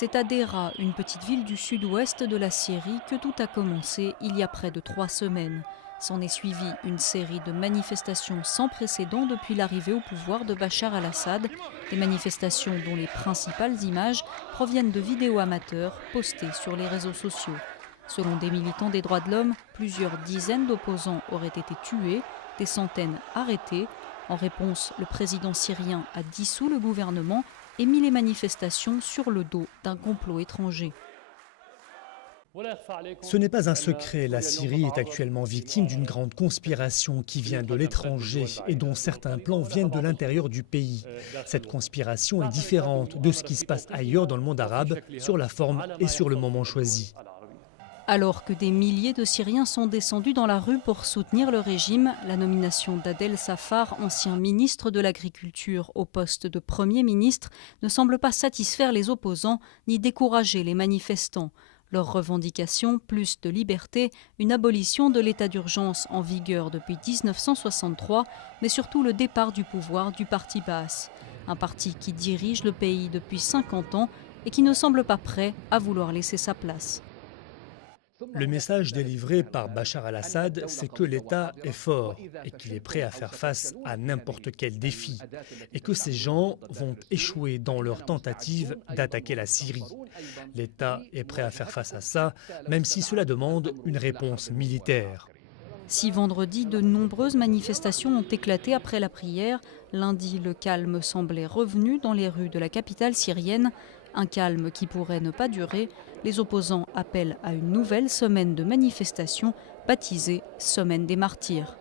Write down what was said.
C'est à Deraa, une petite ville du sud-ouest de la Syrie, que tout a commencé il y a près de 3 semaines. S'en est suivie une série de manifestations sans précédent depuis l'arrivée au pouvoir de Bachar al-Assad. Des manifestations dont les principales images proviennent de vidéos amateurs postées sur les réseaux sociaux. Selon des militants des droits de l'homme, plusieurs dizaines d'opposants auraient été tués, des centaines arrêtés. En réponse, le président syrien a dissous le gouvernement et mis les manifestations sur le dos d'un complot étranger. Ce n'est pas un secret, la Syrie est actuellement victime d'une grande conspiration qui vient de l'étranger et dont certains plans viennent de l'intérieur du pays. Cette conspiration est différente de ce qui se passe ailleurs dans le monde arabe, sur la forme et sur le moment choisi. Alors que des milliers de Syriens sont descendus dans la rue pour soutenir le régime, la nomination d'Adel Safar, ancien ministre de l'Agriculture, au poste de Premier ministre, ne semble pas satisfaire les opposants ni décourager les manifestants. Leurs revendications, plus de liberté, une abolition de l'état d'urgence en vigueur depuis 1963, mais surtout le départ du pouvoir du parti Baas. Un parti qui dirige le pays depuis 50 ans et qui ne semble pas prêt à vouloir laisser sa place. Le message délivré par Bachar al-Assad, c'est que l'État est fort et qu'il est prêt à faire face à n'importe quel défi et que ces gens vont échouer dans leur tentative d'attaquer la Syrie. L'État est prêt à faire face à ça, même si cela demande une réponse militaire. Si vendredi, de nombreuses manifestations ont éclaté après la prière, lundi, le calme semblait revenu dans les rues de la capitale syrienne. Un calme qui pourrait ne pas durer. Les opposants appellent à une nouvelle semaine de manifestations baptisée Semaine des Martyrs.